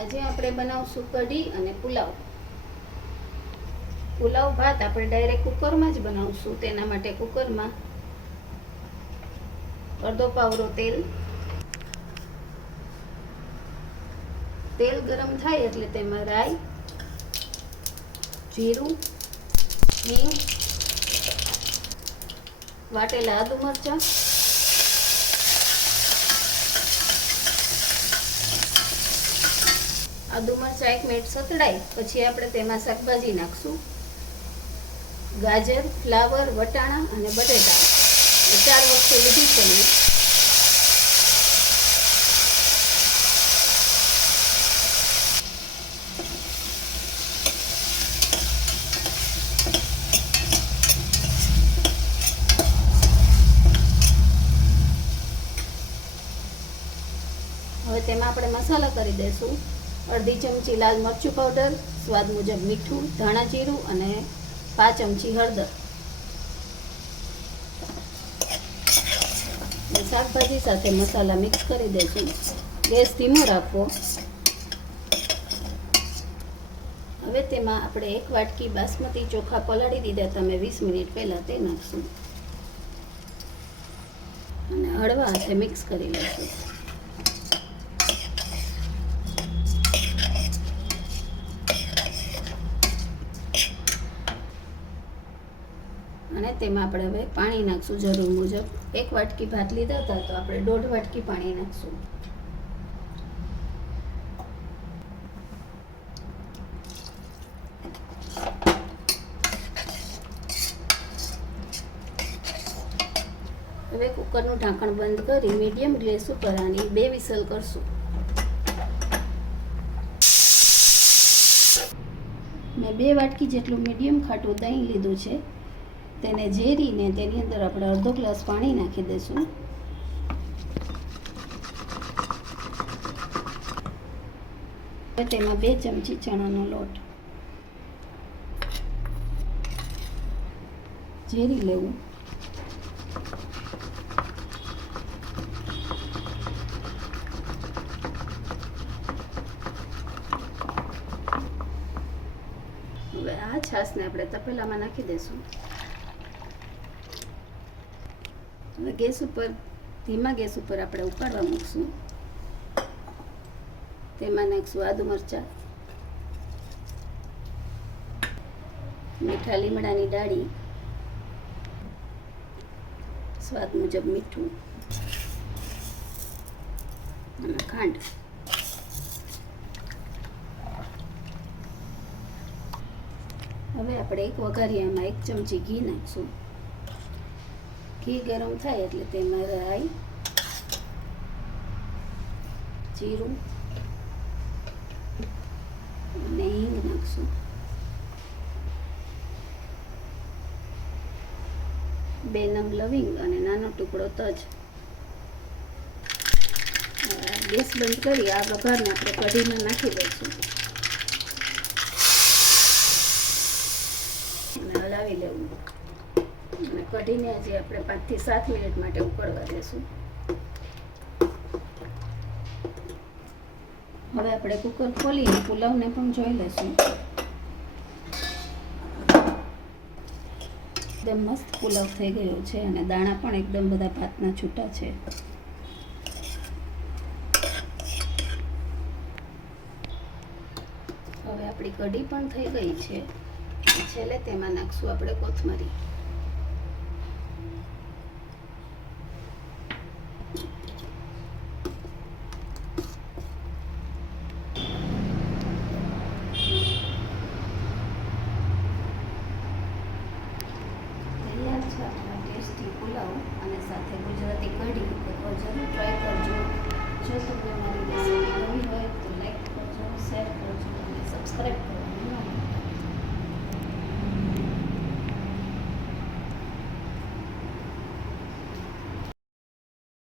આજે આપણે બનાવશું કઢી અને પુલાવ. પુલાવ ભાત આપણે ડાયરેક્ટ કુકરમાં જ બનાવશું. તેના માટે કુકરમાં અડધો પાવરો તેલ ગરમ થાય એટલે તેમાં રાઈ, જીરું, હિંગ, વાટેલા આદુ મરચાં, આદુ મરચાં 1 મિનિટ સતડાય પછી આપણે તેમાં શાકભાજી નાખશું. ગાજર, ફ્લાવર, વટાણા અને બટેટા 4 વસ્તુ લીધી છે મેં. હવે તેમાં આપણે મસાલા કરી દઈશું. અડધી ચમચી લાલ મરચું પાવડર, સ્વાદ મુજબ મીઠું, ધાણા જીરું અને 5 ચમચી હળદર. શાકભાજી સાથે મસાલા મિક્સ કરી દઈશું. ગેસ ધીમો રાખવો. હવે તેમાં આપણે 1 વાટકી બાસમતી ચોખા પલાળી દીધા તમે 20 મિનિટ પહેલા તે નાખશું અને હળવા હાથે મિક્સ કરી લઈશું. અને તેમાં આપણે હવે પાણી નાખશું જરૂર મુજબ. 1 વાટકી ભાત લીધા હતા તો આપણે 1.5 વાટકી પાણી નાખશું. હવે કુકરનું ઢાંકણ બંધ કરી મીડિયમ ગેસ ઉપર આની 2 વિસલ કરશું. મેં 2 વાટકી જેટલું મીડિયમ ખાટું દહીં લીધું છે. તેને ઝેરીને તેની અંદર આપણે અડધો ગ્લાસ પાણી નાખી દઈશું. હવે તેમાં 2 ચમચી ચણાનો લોટ ઝેરી લેવું. હવે આ છાશને આપણે તપેલામાં નાખી દઈશું. હવે ગેસ ઉપર ધીમા ગેસ ઉપર આપણે ઉકાળવા મૂકશું. તેમાં નાખશું આદુ મરચાં, મીઠા લીમડાની ડાળી, સ્વાદ મુજબ મીઠું અને ખાંડ. હવે આપણે એક વઘારિયામાં 1 ચમચી ઘી નાખશું. ઘી ગરમ થાય એટલે તેમાં રાઈ, જીરું અને હિંગ નાખશું. 2 નંગ લવિંગ અને નાનો ટુકડો તજ. ગેસ બંધ કરી આ વઘારને આપણે કઢીમાં નાખી દઈશું અને હલાવી લેવું. અને કઢીને હજી આપણે 5 થી 7 મિનિટ માટે ઉકળવા દેશું. હવે આપણે કુકર ખોલીને પુલાવને પણ જોઈ લઈશું. એકદમ મસ્ત પુલાવ થઈ ગયો છે અને દાણા પણ એકદમ બધા ભાતના છૂટા છે. હવે આપણી કઢી પણ થઈ ગઈ છે. છેલ્લે તેમાં નાખશું આપણે કોથમરી. ટેસ્ટી પુલાવ અને સાથે ગુજરાતી કઢી. એકવાર જરૂર ટ્રાય કરજો. જો તમને મારી રેસીપી ગમી હોય તો લાઈક કરજો, શેર કરજો અને સબસ્ક્રાઈબ કરજો.